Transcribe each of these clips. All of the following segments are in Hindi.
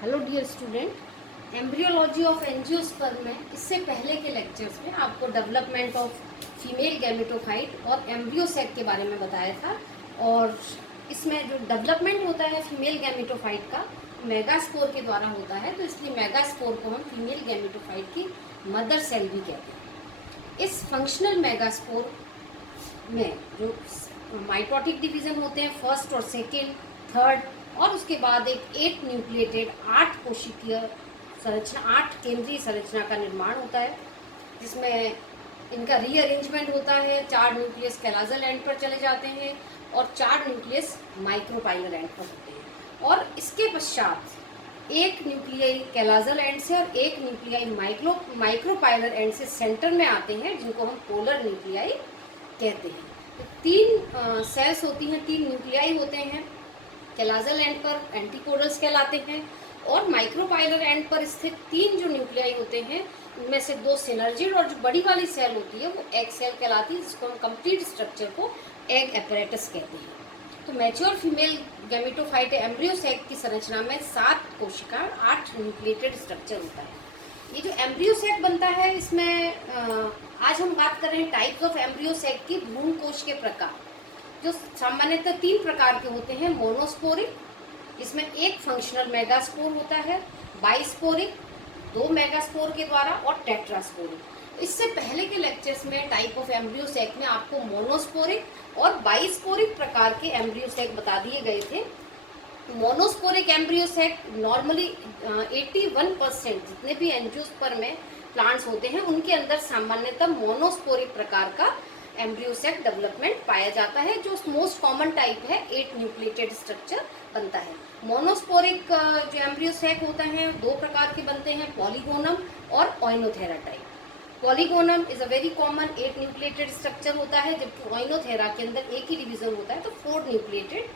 Hello dear student, embryology of angiosperm में इससे पहले के लेक्चर्स में आपको डेवलपमेंट ऑफ फीमेल गैमेटोफाइट और एम्ब्रियोसेक के बारे में बताया था। और इसमें जो डेवलपमेंट होता है फीमेल गैमेटोफाइट का मेगास्पोर के द्वारा होता है, तो इसलिए मेगास्पोर को हम फीमेल गैमेटोफाइट की मदर सेल भी कहते हैं। इस फंक्शनल मेगास्पोर में जो माइटोटिक डिवीजन होते हैं फर्स्ट और सेकेंड, थर्ड, और उसके बाद एक 8 न्यूक्लिएटेड 8 कोशिकीय संरचना 8 केंद्रीय संरचना का निर्माण होता है, जिसमें इनका रीअरेंजमेंट होता है। 4 न्यूक्लियस कैलाजल एंड पर चले जाते हैं और 4 न्यूक्लियस माइक्रोपाइलर एंड पर होते हैं। और इसके पश्चात एक न्यूक्लियाई कैलाजल एंड से और एक न्यूक्लियाई माइक्रोपाइलर एंड से सेंटर में आते हैं, जिनको हम पोलर न्यूक्लियाई कहते हैं। तो 3 सेल्स होती हैं, 3 न्यूक्लियाई होते हैं। कैलाजल एंड पर एंटीकोडल्स कहलाते हैं और माइक्रोपाइलर एंड पर स्थित 3 जो न्यूक्लियाई होते हैं उनमें से 2 सिनर्जिड, और जो बड़ी वाली सेल होती है वो एग सेल कहलाती है, जिसको हम कंप्लीट स्ट्रक्चर को एग एपरेटस कहते हैं। तो मैच्योर फीमेल गैमेटोफाइट एम्ब्रियोसेक की संरचना में 7 कोशिका 8 न्यूक्लिएटेड स्ट्रक्चर होता है। ये जो एम्ब्रियोसेक बनता है, इसमें आज हम बात कर रहे हैं टाइप्स ऑफ एम्ब्रियोसेक की, भ्रूण कोश के प्रकार, जो सामान्यतः 3 प्रकार के होते हैं। मोनोस्पोरिक, इसमें एक फंक्शनल मेगास्पोर होता है, बाइस्पोरिक 2 मेगास्पोर के द्वारा, और टेट्रास्पोरिक। इससे पहले के लेक्चर्स में टाइप ऑफ एम्ब्रियोसेक में आपको मोनोस्पोरिक और बाइस्पोरिक प्रकार के एम्ब्रियोसेक बता दिए गए थे। मोनोस्पोरिक एम्ब्रियोसेक नॉर्मली 81% जितने भी एंजियोस्पर्म में प्लांट्स होते हैं उनके अंदर सामान्यतः मोनोस्पोरिक प्रकार का एम्ब्रियोसेक डेवलपमेंट पाया जाता है, जो मोस्ट कॉमन टाइप है। 8 न्यूक्लिएटेड स्ट्रक्चर बनता है। मोनोस्पोरिक जो एम्ब्रियोसेक होता है 2 प्रकार के बनते हैं, पॉलीगोनम और Oenothera type. Polygonum is a very common 8 nucleated structure होता है, जबकि ओइनोथेरा के अंदर एक ही डिवीजन होता है, तो 4 न्यूक्लिएटेड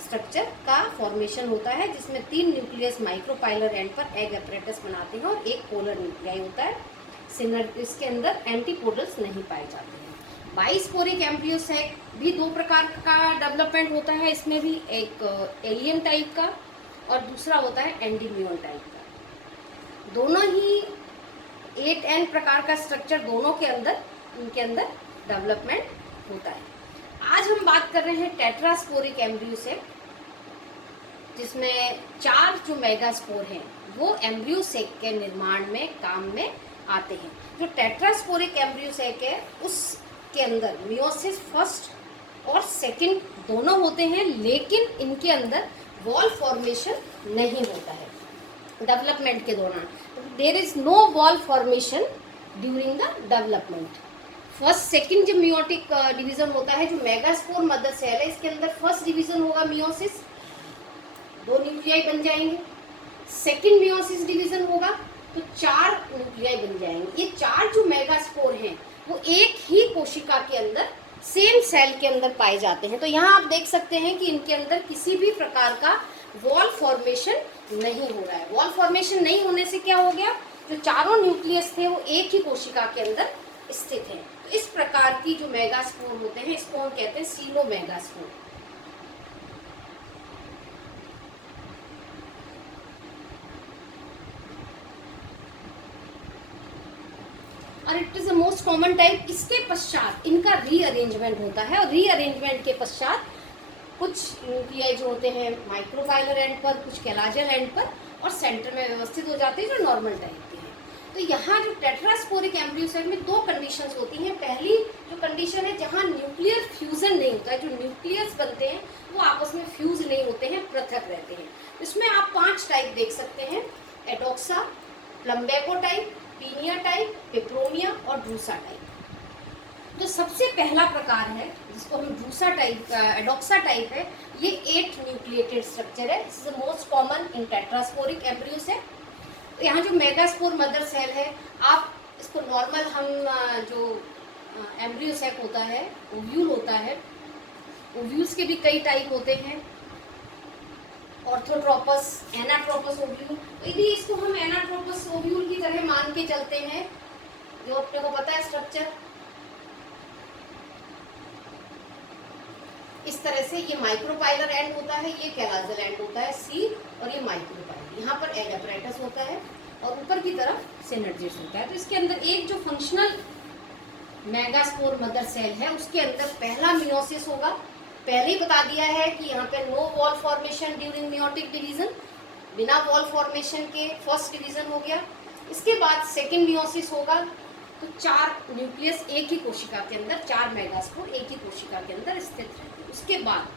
स्ट्रक्चर का फॉर्मेशन होता है, जिसमें 3 न्यूक्लियस माइक्रोपाइलर एंड पर एग एपरेटस बनाते हैं और एक पोलर न्यूक्लियाई होता है। इसके अंदर एंटीपोडल्स नहीं पाए जाते हैं। बाइस्पोरिक एम्ब्रियोसेक भी 2 प्रकार का डेवलपमेंट होता है, इसमें भी एक एलियन टाइप का और दूसरा होता है एंडीमियन टाइप का। दोनों ही 8N प्रकार का स्ट्रक्चर दोनों के अंदर इनके अंदर डेवलपमेंट होता है। आज हम बात कर रहे हैं टेट्रास्पोरिक एम्ब्रियोसेक, जिसमें 4 जो मेगास्पोर हैं वो एम्ब्रियोसेक के निर्माण में काम में आते हैं। जो टेट्रास्पोरिक एम्ब्रियोसेक है उसके अंदर मियोसिस फर्स्ट और सेकंड दोनों होते हैं, लेकिन इनके अंदर वॉल फॉर्मेशन नहीं होता है डेवलपमेंट के दौरान। There is no wall formation during the development. First second जो मियोटिक डिवीजन होता है, जो मेगास्पोर मदर सेल है, इसके अंदर फर्स्ट डिवीजन होगा मियोसिस, 2 न्यूक्लियाई बन जाएंगे। सेकंड मियोसिस डिवीजन होगा तो 4 न्यूक्लियाई बन जाएंगे। ये 4 जो मेगास्पोर हैं वो एक ही कोशिका के अंदर सेम सेल के अंदर पाए जाते हैं। तो यहाँ आप देख सकते हैं कि इनके अंदर किसी भी प्रकार का वॉल फॉर्मेशन नहीं हो रहा है। वॉल फॉर्मेशन नहीं होने से क्या हो गया, जो चारों न्यूक्लियस थे वो एक ही कोशिका के अंदर स्थित है। तो इस प्रकार की जो मेगास्पोर होते हैं इसको हम कहते हैं सीलो मेगास्पोर। और it is the most common type. इसके पश्चात इनका रीअरेंजमेंट होता है, और रीअरेंजमेंट के पश्चात कुछ न्यूक्लियाई जो होते हैं माइक्रोपाइलर एंड पर, कुछ कैलाजल एंड पर, और सेंटर में व्यवस्थित हो जाते हैं जो नॉर्मल टाइप के हैं। तो यहाँ जो टेट्रास्पोरिक एम्ब्रियोसेक में 2 कंडीशंस होती हैं। पहली जो कंडीशन है जहाँ न्यूक्लियर फ्यूजन नहीं होता है, जो न्यूक्लियस बनते हैं वो आपस में फ्यूज नहीं होते हैं, पृथक रहते हैं। इसमें आप 5 टाइप देख सकते हैं, एडोक्सा, प्लम्बेको टाइप, पीनिया टाइप, पेप्रोमिया और ड्रूसा टाइप। तो सबसे पहला प्रकार है जिसको हम ड्रूसा टाइप का एडोक्सा टाइप है, ये 8 न्यूक्लिएटेड स्ट्रक्चर है। This is the most common in tetrasporic embryo sac. तो यहाँ जो मेगास्पोर मदर सेल है, आप इसको नॉर्मल हम जो एम्ब्रियोसेक होता है ओव्यूल होता है, ओव्यूल्स के भी कई टाइप होते हैं, ऑर्थोट्रोपस, एनाट्रोपस ओव्यूल। तो यदि इसको हम एनाट्रोपस ओव्यूल की तरह मान के चलते हैं, जो अपने को पता है स्ट्रक्चर इस तरह से, ये माइक्रोपाइलर एंड होता है, ये कैलाजल एंड होता है सी, और ये माइक्रोपाइलर। यहाँ एग apparatus होता है और ऊपर की तरफ सिनर्जिस होता है। तो इसके अंदर एक जो फंक्शनल मेगास्पोर मदर सेल है उसके अंदर पहला मियोसिस होगा। पहले ही बता दिया है कि यहाँ पे no wall formation during meiotic division, बिना वॉल फॉर्मेशन के फर्स्ट डिवीजन हो गया। इसके बाद सेकेंड मियोसिस होगा तो 4 न्यूक्लियस एक ही कोशिका के अंदर, 4 मेगास्पोर एक ही कोशिका के अंदर स्थित रहते हैं। उसके बाद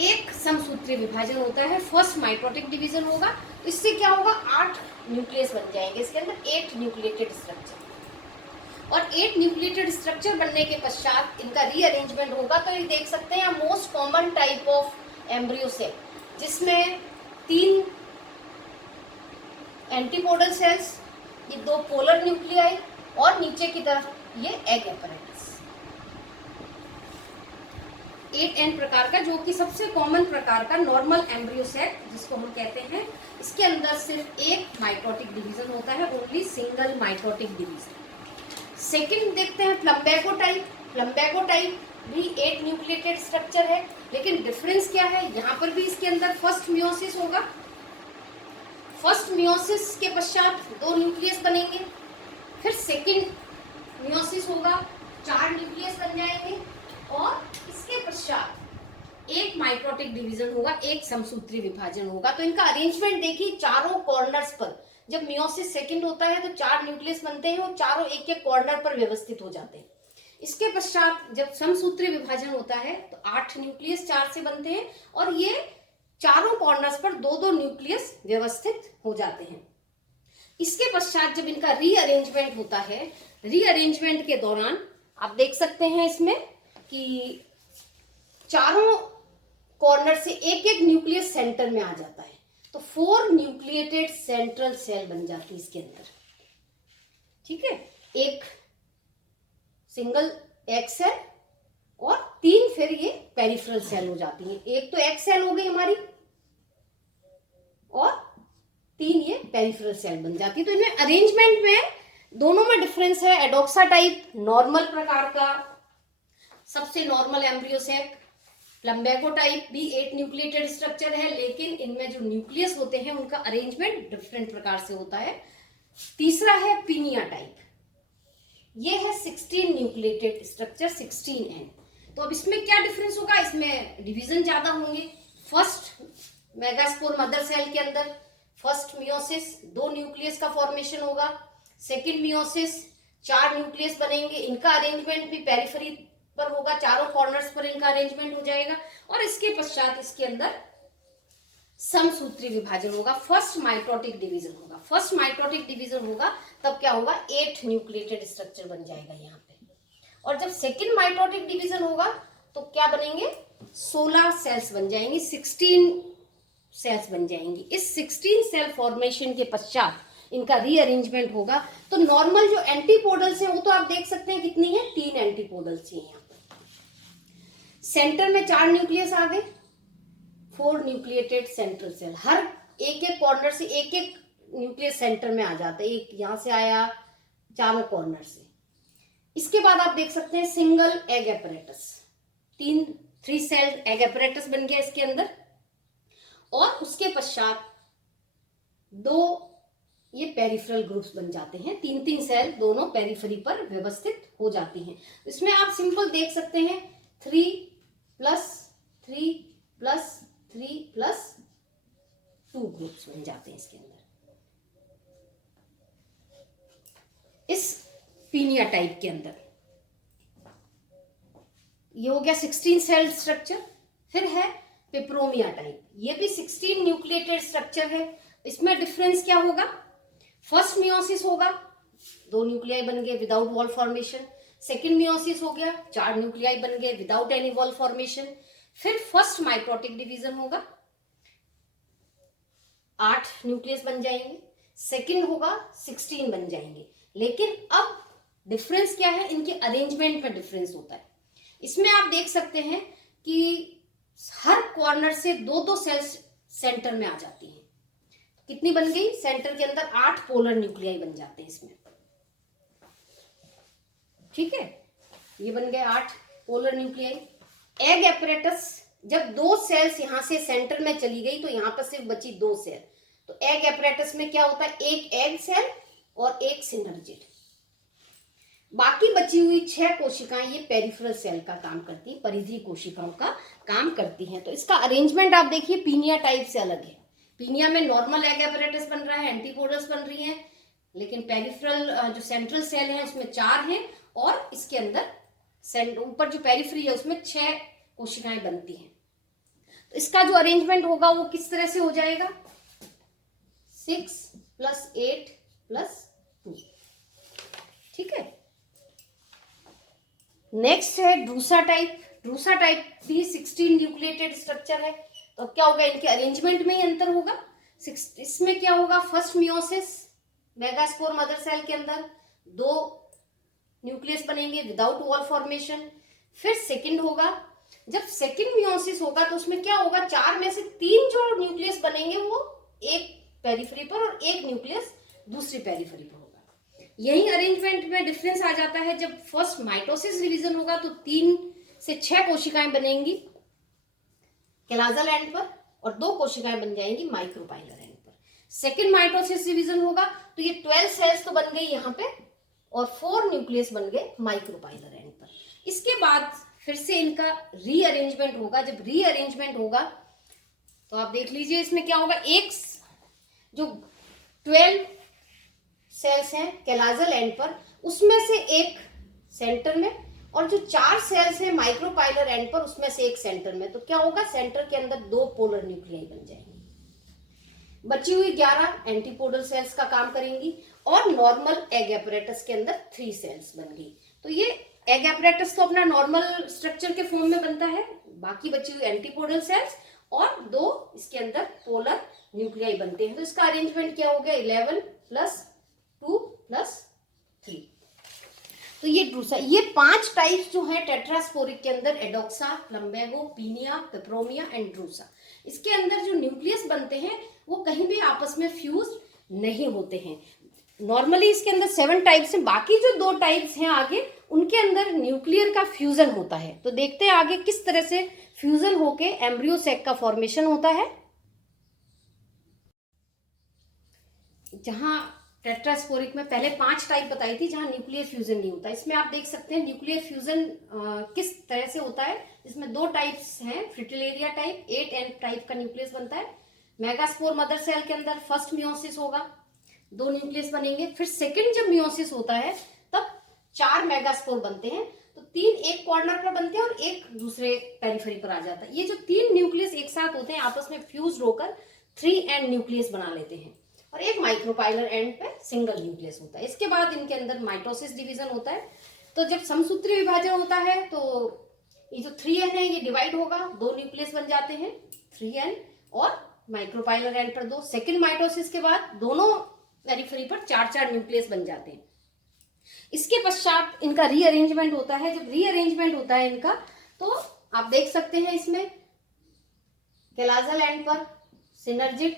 एक समसूत्रीय विभाजन होता है, फर्स्ट माइटोटिक डिवीजन होगा। तो इससे क्या होगा, 8 न्यूक्लियस बन जाएंगे इसके अंदर, 8 न्यूक्लिएटेड स्ट्रक्चर। और 8 न्यूक्लिएटेड स्ट्रक्चर बनने के पश्चात इनका रीअरेंजमेंट होगा। तो ये देख सकते हैं most common type of embryo cell, जिसमें 3 एंटीपोडल सेल्स, ये 2 पोलर न्यूक्लियाई और नीचे की तरफ ये एग apparatus। 8N प्रकार का, जो कि सबसे कॉमन प्रकार का नॉर्मल एम्ब्रियो सेल जिसको हम कहते हैं, इसके अंदर सिर्फ एक माइटोटिक डिवीजन होता है, only single mitotic division. Second देखते हैं प्लम्बैगो टाइप। प्लम्बैगो टाइप भी 8 न्यूक्लिएटेड स्ट्रक्चर है, लेकिन डिफरेंस क्या है, यहाँ पर भी इसके अंदर फर्स्ट मियोसिस होगा। फर्स्ट मियोसिस के पश्चात 2 न्यूक्लियस बनेंगे, फिर सेकंड मियोसिस होगा, 4 न्यूक्लियस बन जाएंगे और इसके पश्चात एक माइटोटिक डिवीजन होगा, एक समसूत्री विभाजन होगा। तो इनका अरेंजमेंट देखिए, चारों कॉर्नर्स पर जब मियोसिस सेकंड होता है तो 4 न्यूक्लियस बनते हैं और चारों एक एक कॉर्नर पर व्यवस्थित हो जाते हैं। इसके पश्चात जब समसूत्री विभाजन होता है तो 8 न्यूक्लियस 4 से बनते हैं और ये चारों कॉर्नर्स पर 2-2 न्यूक्लियस व्यवस्थित हो जाते हैं। इसके पश्चात जब इनका रीअरेंजमेंट होता है, रीअरेंजमेंट के दौरान आप देख सकते हैं इसमें कि चारों कॉर्नर से एक एक न्यूक्लियस सेंटर में आ जाता है। तो 4 न्यूक्लिएटेड सेंट्रल सेल बन जाती है इसके अंदर, ठीक है। एक सिंगल एग सेल और 3 फिर ये पेरिफेरल सेल हो जाती हैं। एक तो एग सेल हो गई हमारी और 3 ये पेरिफेरल सेल बन जाती है। तो इनमें अरेंजमेंट में दोनों में डिफरेंस है। एडोक्सा टाइप नॉर्मल प्रकार का, सबसे normal embryo cell. Plumbago type भी 8 न्यूक्लिएटेड स्ट्रक्चर है, लेकिन इनमें जो न्यूक्लियस होते हैं उनका अरेंजमेंट डिफरेंट प्रकार से होता है। तीसरा है पीनिया टाइप, ये है 16 न्यूक्लिएटेड स्ट्रक्चर, 16N। तो अब इसमें क्या डिफरेंस होगा, इसमें डिवीजन ज्यादा होंगे। फर्स्ट मेगास्पोर मदर सेल के अंदर फर्स्ट मियोसिस 2 न्यूक्लियस का फॉर्मेशन होगा। सेकेंड मियोसिस 4 न्यूक्लियस बनेंगे, इनका अरेंजमेंट भी पेरिफेरी पर होगा, चारों कॉर्नर्स पर इनका अरेंजमेंट हो जाएगा। और इसके पश्चात इसके अंदर समसूत्री विभाजन होगा, फर्स्ट माइटोटिक डिवीजन होगा। फर्स्ट माइटोटिक डिवीजन होगा तब क्या होगा, 8 न्यूक्लिएटेड स्ट्रक्चर बन जाएगा यहाँ पे। और जब सेकेंड माइटोटिक डिवीजन होगा तो क्या बनेंगे, 16 सेल्स बन जाएंगे, 16 सेल्स बन जाएंगी। इस 16 सेल फॉर्मेशन के पश्चात इनका रीअरेंजमेंट होगा। तो नॉर्मल जो एंटीपोडल्स हैं वो तो आप देख सकते हैं कितनी है, 3 एंटीपोडल्स हैं यहाँ पर। सेंटर में 4 न्यूक्लियस आ गए, 4 न्यूक्लिएटेड सेंट्रल सेल। हर एक एक कॉर्नर से एक एक न्यूक्लियस सेंटर में आ जाता है, एक यहां से आया चारों कॉर्नर से। इसके बाद आप देख सकते हैं single egg apparatus, 3 cell egg apparatus बन गया इसके अंदर। और उसके पश्चात 2 ये पेरिफेरल ग्रुप्स बन जाते हैं, 3-3 सेल दोनों पेरिफेरी पर व्यवस्थित हो जाती हैं। इसमें आप सिंपल देख सकते हैं 3+3+3+2 ग्रुप्स बन जाते हैं इसके अंदर, इस पीनिया टाइप के अंदर। ये हो गया 16 सेल स्ट्रक्चर। फिर है पेपरोमिया टाइप, ये भी 16 न्यूक्लिएटेड स्ट्रक्चर है। इसमें डिफरेंस क्या होगा, फर्स्ट मियोसिस होगा, 2 न्यूक्लियाई बन गए without wall formation. Second meiosis हो गया, 4 न्यूक्लियाई बन गए विदाउट एनी वॉल फॉर्मेशन। फिर फर्स्ट माइटोटिक डिवीजन होगा, 8 न्यूक्लियस बन जाएंगे। सेकेंड होगा 16 बन जाएंगे। लेकिन अब डिफरेंस क्या है, इनके अरेंजमेंट में डिफरेंस होता है। इसमें आप देख सकते हैं कि हर कॉर्नर से 2-2 सेल्स सेंटर में आ जाती हैं। कितनी बन गई, सेंटर के अंदर 8 पोलर न्यूक्लियाई बन जाते हैं इसमें, ठीक है। ये बन गए 8 पोलर न्यूक्लियाई। एग apparatus, जब 2 सेल्स यहां से सेंटर में चली गई तो यहां पर सिर्फ बची 2 सेल, तो तो एग एपरेटस में क्या होता है, एक एग सेल और एक सिनर्जिड। बाकी बची हुई 6 कोशिकाएं ये पेरिफेरल सेल का काम करती हैं, परिधीय कोशिकाओं का काम करती हैं। तो इसका अरेंजमेंट आप देखिए पिनिया टाइप से अलग है। पिनिया में नॉर्मल एग एपरेटस बन रहा है, एंटीपोडल्स बन रही हैं, लेकिन पेरिफेरल जो सेंट्रल सेल है उसमें 4 हैं और इसके अंदर ऊपर जो पेरिफेरी है उसमें 6 कोशिकाएं बनती हैं। तो इसका जो अरेंजमेंट होगा वो किस तरह से हो जाएगा, 6 + 8 + 2। ठीक है। नेक्स्ट है ड्रूसा टाइप। ड्रूसा टाइप भी 16 न्यूक्लिएटेड स्ट्रक्चर है। तो क्या होगा, इनके अरेंजमेंट में ही अंतर होगा। इसमें क्या होगा, first meiosis megaspore mother cell के अंदर 2 न्यूक्लियस बनेंगे विदाउट वॉल फॉर्मेशन। फिर सेकंड होगा, जब सेकंड मियोसिस होगा तो उसमें क्या होगा, 4 में से 3 जो न्यूक्लियस बनेंगे वो एक पेरिफेरी पर और एक न्यूक्लियस दूसरी पेरिफेरी पर होगा। यही अरेंजमेंट में डिफरेंस आ जाता है। जब फर्स्ट माइटोसिस डिवीजन होगा तो 3 से 6 कोशिकाएं बनेंगी कैलाजल एंड पर और 2 कोशिकाएं बन जाएंगी माइक्रोपाइलर एंड पर। सेकंड माइटोसिस डिवीजन होगा तो ये 12 सेल्स तो बन गई यहाँ पे और 4 न्यूक्लियस बन गए माइक्रोपाइलर एंड पर। इसके बाद फिर से इनका रीअरेंजमेंट होगा। जब रीअरेंजमेंट होगा तो आप देख लीजिए इसमें क्या होगा, एक जो 12 सेल्स हैं कैलाजल एंड पर उसमें से एक सेंटर में और जो 4 सेल्स हैं माइक्रोपाइलर एंड पर उसमें से एक सेंटर में। तो क्या होगा, सेंटर के अंदर 2 पोलर न्यूक्लियाई बन जाएंगी। बची हुई 11 एंटीपोडल सेल्स का काम करेंगी और नॉर्मल एग एपरेटस के अंदर 3 सेल्स बन गई। तो ये एग एपरेटस तो अपना नॉर्मल स्ट्रक्चर के फॉर्म में बनता है, बाकी बची हुई एंटीपोडल सेल्स और 2 इसके अंदर पोलर न्यूक्लियाई बनते हैं। तो इसका अरेंजमेंट क्या हो गया, 11 + 2 + 3। तो ये ड्रूसा, ये 5 टाइप्स जो है टेट्रास्पोरिक के अंदर, एडोक्सा, प्लम्बेगो, पिनिया, पेप्रोमिया एंड ड्रूसा, इसके अंदर जो न्यूक्लियस बनते हैं वो कहीं भी आपस में फ्यूज नहीं होते हैं। नॉर्मली इसके अंदर 7 टाइप्स हैं, बाकी जो 2 टाइप्स हैं आगे उनके अंदर न्यूक्लियर का फ्यूजन होता है। तो देखते हैं आगे किस तरह से फ्यूजन होके एम्ब्रियो सैक का फॉर्मेशन होता है। जहां टेट्रास्पोरिक में पहले 5 टाइप बताई थी जहां न्यूक्लियर फ्यूजन नहीं होता, इसमें आप देख सकते हैं न्यूक्लियर फ्यूजन किस तरह से होता है। इसमें 2 टाइप्स हैं, फ्रिटिलेरिया टाइप, 8 टाइप का न्यूक्लियस बनता है। मेगास्पोर मदर सेल के अंदर फर्स्ट मियोसिस होगा, 2 न्यूक्लियस बनेंगे। फिर सेकंड जब मियोसिस होता है तब 4 मेगास्पोर बनते हैं। तो 3 एक कॉर्नर पर बनते हैं और एक दूसरे पेरिफेरी पर आ जाता है। ये जो 3 न्यूक्लियस एक साथ होते हैं आपस में फ्यूज होकर 3 एंड न्यूक्लियस बना लेते हैं और एक माइक्रोपाइलर एंड पे सिंगल न्यूक्लियस होता है। इसके बाद इनके अंदर माइटोसिस डिवीजन होता है। तो जब समसूत्री विभाजन होता है तो ये जो 3n है ये डिवाइड होगा, 2 न्यूक्लियस बन जाते हैं 3n और माइक्रोपाइलर एंड पर 2। सेकेंड माइटोसिस के बाद दोनों पेरिफेरी पर 4 न्यूक्लियस बन जाते हैं। इसके पश्चात इनका रीअरेंजमेंट होता है। जब रीअरेंजमेंट होता है इनका तो आप देख सकते हैं इसमें कैलाजल एंड पर सिनर्जिड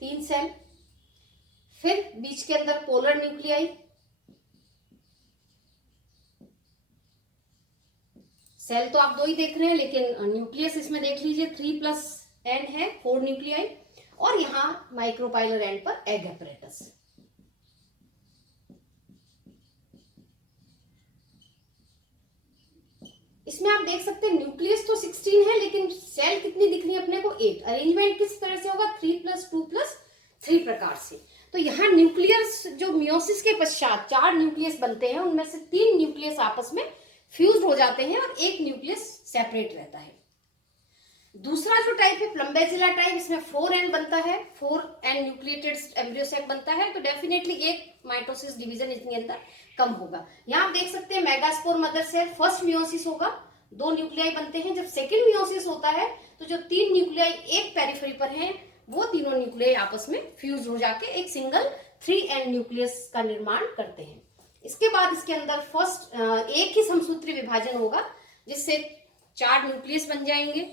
3 सेल, फिर बीच के अंदर पोलर न्यूक्लियाई, सेल तो आप 2 ही देख रहे हैं लेकिन न्यूक्लियस इसमें देख लीजिए 3 + n है, 4 न्यूक्लियाई और यहां माइक्रोपाइलर एंड पर एग एपरेटस। इसमें आप देख सकते हैं न्यूक्लियस तो 16 है लेकिन सेल कितनी दिख रही है अपने को, 8। अरेंजमेंट किस तरह से होगा, 3 + 2 + 3 प्रकार से। तो यहाँ न्यूक्लियस जो मियोसिस के पश्चात 4 न्यूक्लियस बनते हैं, उनमें से 3 न्यूक्लियस आपस में फ्यूज हो जाते हैं और एक न्यूक्लियस सेपरेट रहता है। दूसरा जो टाइप है प्लम्बेजिला टाइप, इसमें 4n बनता है, 4n न्यूक्लिएटेड एम्ब्रियो सैक बनता है। तो डेफिनेटली एक माइटोसिस डिवीजन इसके अंदर कम होगा। यहाँ आप देख सकते हैं megaspore mother cell, first meiosis होगा, 2 न्यूक्लियाई बनते हैं। जब सेकेंड मियोसिस होता है तो जो 3 न्यूक्लियाई एक पेरिफेरी पर हैं वो तीनों न्यूक्लियाई आपस में फ्यूज हो जाके एक सिंगल 3n न्यूक्लियस का निर्माण करते हैं। इसके बाद इसके अंदर फर्स्ट एक ही समसूत्री विभाजन होगा जिससे 4 न्यूक्लियस बन जाएंगे।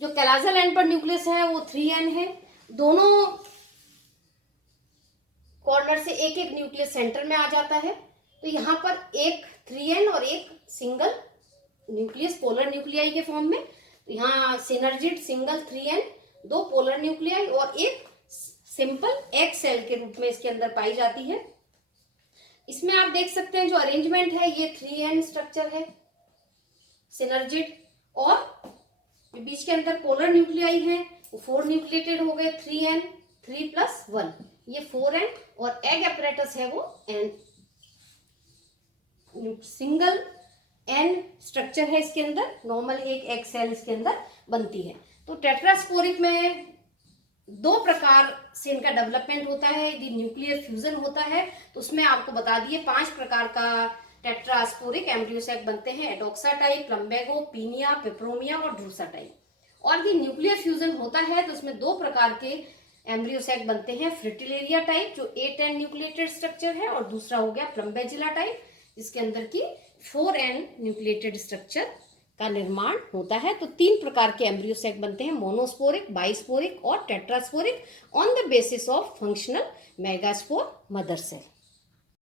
जो कैलाजल एंड पर न्यूक्लियस है वो 3n है, दोनों कॉर्नर से एक एक न्यूक्लियस सेंटर में आ जाता है। तो यहाँ पर एक 3n और एक सिंगल न्यूक्लियस पोलर न्यूक्लियाई के फॉर्म में। तो यहाँ synergid single 3n, 2 polar nuclei और एक सिंपल एग सेल के रूप में इसके अंदर पाई जाती है। इसमें आप देख सकते हैं जो अरेंजमेंट है ये 3n स्ट्रक्चर है सिनर्जिड, और बीच के अंदर पोलर न्यूक्लियाई हैं वो 4 न्यूक्लिएटेड हो गए, 3n 3+1 ये 4n, और एग apparatus है वो n, सिंगल n स्ट्रक्चर है इसके अंदर, नॉर्मल एक एग सेल इसके अंदर बनती है। तो टेट्रास्पोरिक में 2 प्रकार से इनका डेवलपमेंट होता है। यदि न्यूक्लियर फ्यूजन होता है तो उसमें आपको बता दिए 5 प्रकार का टेट्रास्पोरिक एम्ब्रियो सैक बनते हैं, एडोक्सा टाइप, प्लम्बेगो, पीनिया, पेप्रोमिया और ड्रूसा टाइप। और यदि न्यूक्लियर फ्यूजन होता है तो उसमें 2 प्रकार के एम्ब्रियो सैक बनते हैं, फ्रिटिलेरिया टाइप जो 8n न्यूक्लिएटेड स्ट्रक्चर है, और दूसरा हो गया प्लम्बेजिला टाइप जिसके अंदर की 4n न्यूक्लिएटेड स्ट्रक्चर का निर्माण होता है। तो 3 प्रकार के एम्ब्रियो सैक बनते हैं, मोनोस्पोरिक, बाइस्पोरिक और tetrasporic, on the basis of functional megaspore mother cell.